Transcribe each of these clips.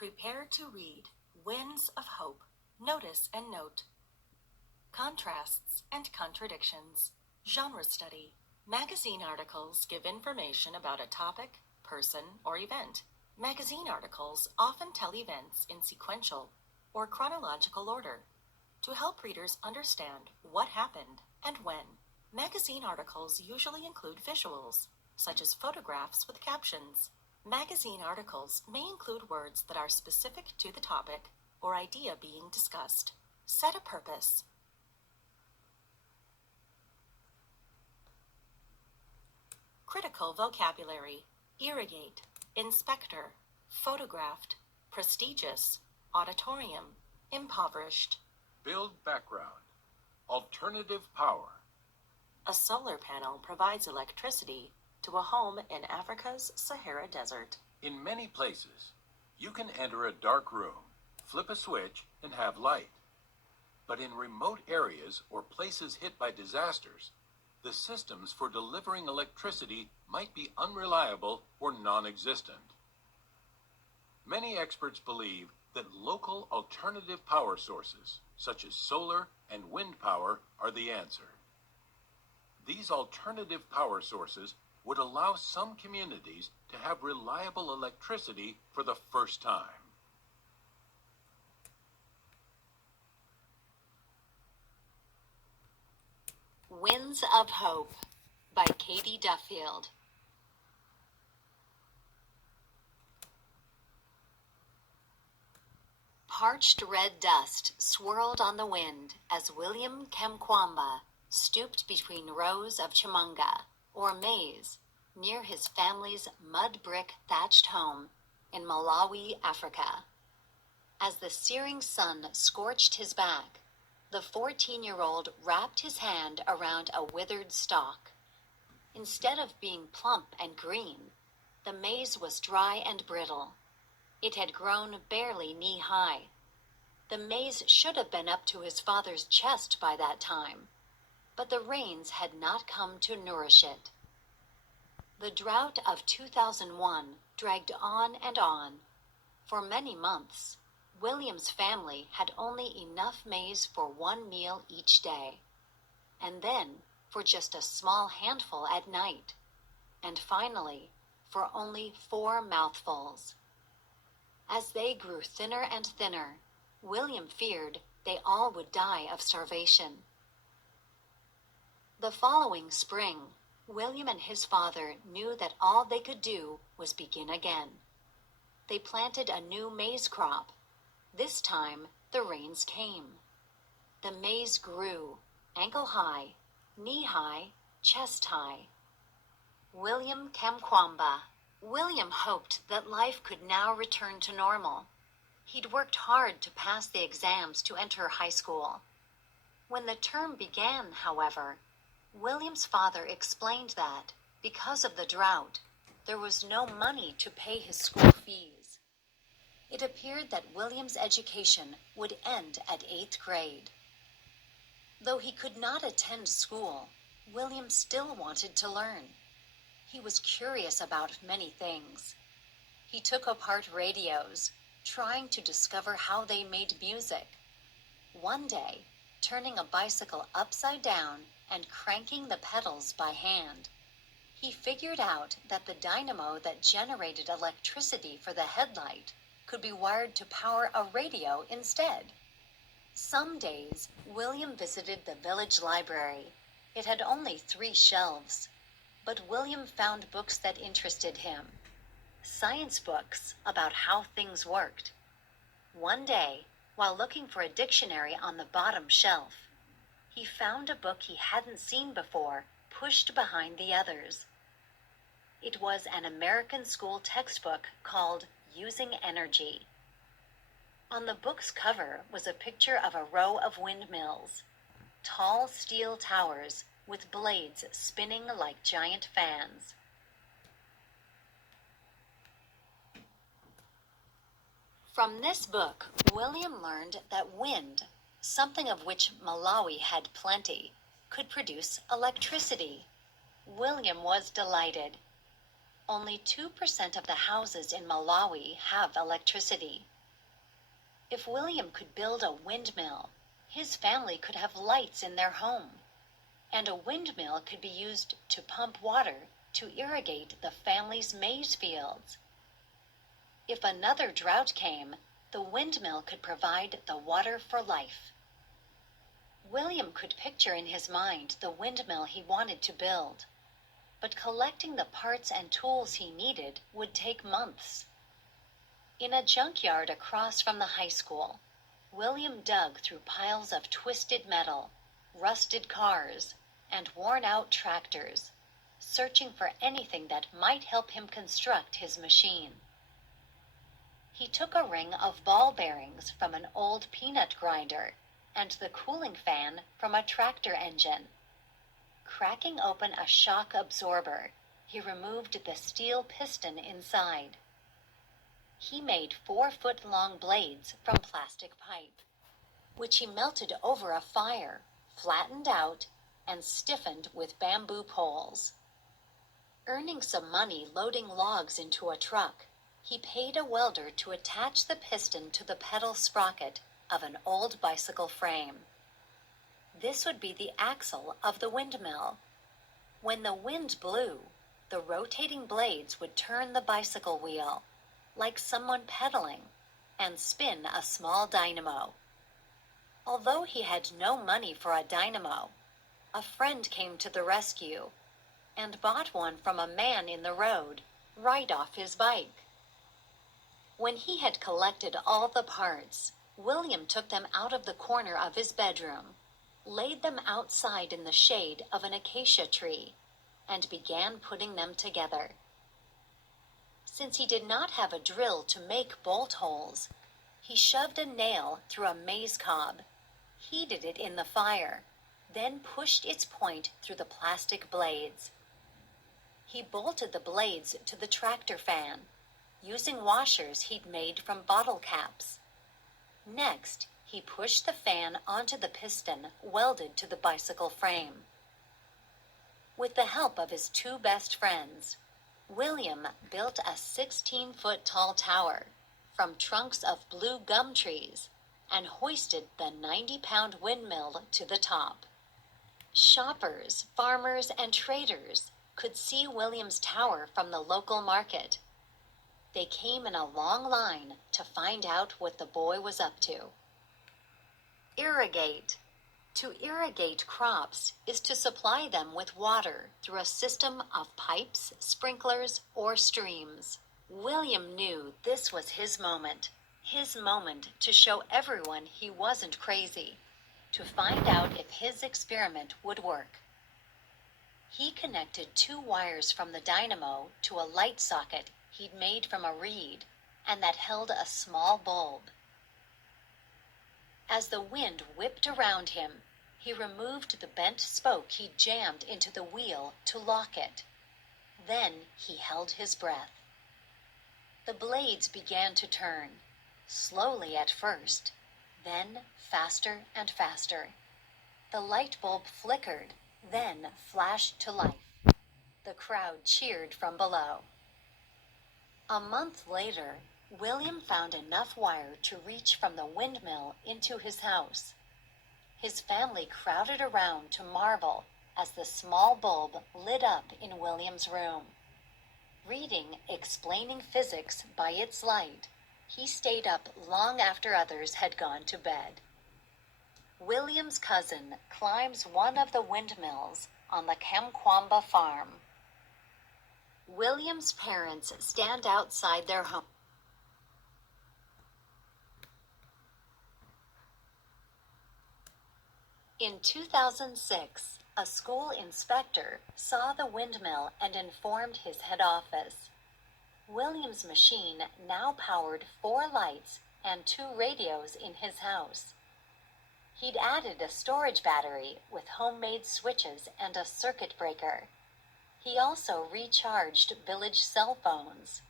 Prepare to read Winds of Hope. Notice and note. Contrasts and contradictions. Genre study. Magazine articles give information about a topic, person, or event. Magazine articles often tell events in sequential or chronological order to help readers understand what happened and when. Magazine articles usually include visuals, such as photographs with captions. Magazine articles may include words that are specific to the topic or idea being discussed. Set a purpose. Critical vocabulary. Irrigate, inspector, photographed, prestigious, auditorium, impoverished. Build background. Alternative power. A solar panel provides electricity to a home in Africa's Sahara Desert. In many places, you can enter a dark room, flip a switch, and have light. But in remote areas or places hit by disasters, the systems for delivering electricity might be unreliable or non-existent. Many experts believe that local alternative power sources, such as solar and wind power, are the answer. These alternative power sources would allow some communities to have reliable electricity for the first time. Winds of Hope by Katie Duffield. Parched red dust swirled on the wind as William Kamkwamba stooped between rows of chimanga, or maize, near his family's mud brick thatched home in Malawi, Africa. As the searing sun scorched his back, the 14-year-old wrapped his hand around a withered stalk. Instead of being plump and green, the maize was dry and brittle. It had grown barely knee-high. The maize should have been up to his father's chest by that time, but the rains had not come to nourish it. The drought of 2001 dragged on and on. For many months, William's family had only enough maize for one meal each day, and then for just a small handful at night, and finally for only 4 mouthfuls. As they grew thinner and thinner, William feared they all would die of starvation. The following spring, William and his father knew that all they could do was begin again. They planted a new maize crop. This time, the rains came. The maize grew, ankle-high, knee-high, chest-high. William Kamkwamba. William hoped that life could now return to normal. He'd worked hard to pass the exams to enter high school. When the term began, however, William's father explained that, because of the drought, there was no money to pay his school fees. It appeared that William's education would end at 8th grade. Though he could not attend school, William still wanted to learn. He was curious about many things. He took apart radios, trying to discover how they made music. One day, turning a bicycle upside down and cranking the pedals by hand, he figured out that the dynamo that generated electricity for the headlight could be wired to power a radio instead. Some days, William visited the village library. It had only 3 shelves, but William found books that interested him. Science books about how things worked. One day, while looking for a dictionary on the bottom shelf, he found a book he hadn't seen before, pushed behind the others. It was an American school textbook called Using Energy. On the book's cover was a picture of a row of windmills, tall steel towers with blades spinning like giant fans. From this book, William learned that wind, something of which Malawi had plenty, could produce electricity. William was delighted. only 2% of the houses in Malawi have electricity. If William could build a windmill, his family could have lights in their home, and a windmill could be used to pump water to irrigate the family's maize fields. If another drought came, the windmill could provide the water for life. William could picture in his mind the windmill he wanted to build, but collecting the parts and tools he needed would take months. In a junkyard across from the high school, William dug through piles of twisted metal, rusted cars, and worn-out tractors, searching for anything that might help him construct his machine. He took a ring of ball bearings from an old peanut grinder and the cooling fan from a tractor engine. Cracking open a shock absorber, he removed the steel piston inside. He made 4-foot-long blades from plastic pipe, which he melted over a fire, flattened out, and stiffened with bamboo poles. Earning some money loading logs into a truck, he paid a welder to attach the piston to the pedal sprocket of an old bicycle frame. This would be the axle of the windmill. When the wind blew, the rotating blades would turn the bicycle wheel, like someone pedaling, and spin a small dynamo. Although he had no money for a dynamo, a friend came to the rescue and bought one from a man in the road, right off his bike. When he had collected all the parts, William took them out of the corner of his bedroom, laid them outside in the shade of an acacia tree, and began putting them together. Since he did not have a drill to make bolt holes, he shoved a nail through a maize cob, heated it in the fire, then pushed its point through the plastic blades. He bolted the blades to the tractor fan, using washers he'd made from bottle caps. Next, he pushed the fan onto the piston welded to the bicycle frame. With the help of his two best friends, William built a 16-foot-tall tower from trunks of blue gum trees and hoisted the 90-pound windmill to the top. Shoppers, farmers, and traders could see William's tower from the local market. They came in a long line to find out what the boy was up to. Irrigate. To irrigate crops is to supply them with water through a system of pipes, sprinklers, or streams. William knew this was his moment to show everyone he wasn't crazy, to find out if his experiment would work. He connected 2 wires from the dynamo to a light socket he'd made from a reed and that held a small bulb. As the wind whipped around him, he removed the bent spoke he'd jammed into the wheel to lock it. Then he held his breath. The blades began to turn, slowly at first, then faster and faster. The light bulb flickered, then flashed to life. The crowd cheered from below. A month later, William found enough wire to reach from the windmill into his house. His family crowded around to marvel as the small bulb lit up in William's room. Reading Explaining Physics by its light, he stayed up long after others had gone to bed. William's cousin climbs one of the windmills on the Kamkwamba farm. William's parents stand outside their home. In 2006, a school inspector saw the windmill and informed his head office. William's machine now powered 4 lights and 2 radios in his house. He'd added a storage battery with homemade switches and a circuit breaker. He also recharged village cell phones.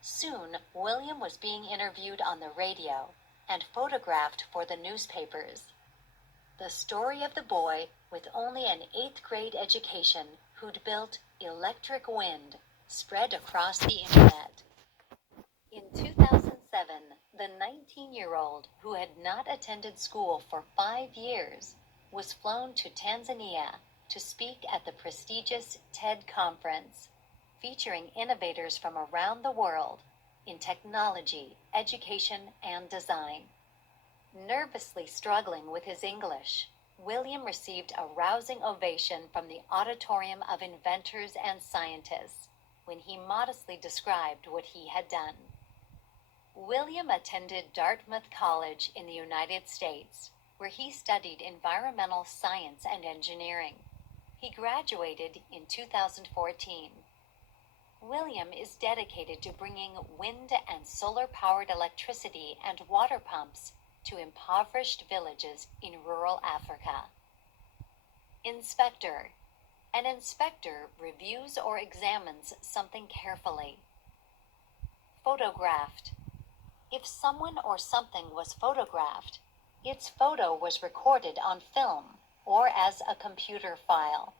Soon, William was being interviewed on the radio and photographed for the newspapers. The story of the boy with only an 8th grade education who'd built electric wind spread across the internet. In 2007, the 19-year-old who had not attended school for 5 years was flown to Tanzania to speak at the prestigious TED conference, featuring innovators from around the world in technology, education, and design. Nervously struggling with his English, William received a rousing ovation from the auditorium of inventors and scientists when he modestly described what he had done. William attended Dartmouth College in the United States, where he studied environmental science and engineering. He graduated in 2014. William is dedicated to bringing wind and solar-powered electricity and water pumps to impoverished villages in rural Africa. Inspector. An inspector reviews or examines something carefully. Photographed. If someone or something was photographed, its photo was recorded on film or as a computer file.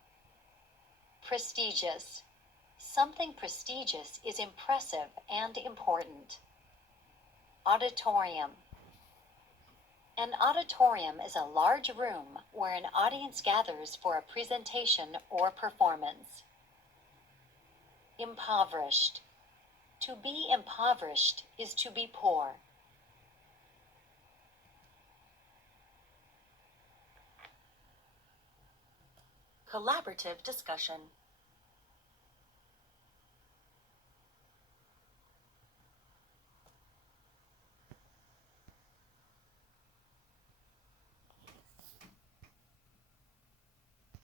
Prestigious. Something prestigious is impressive and important. Auditorium. An auditorium is a large room where an audience gathers for a presentation or performance. Impoverished. To be impoverished is to be poor. Collaborative discussion.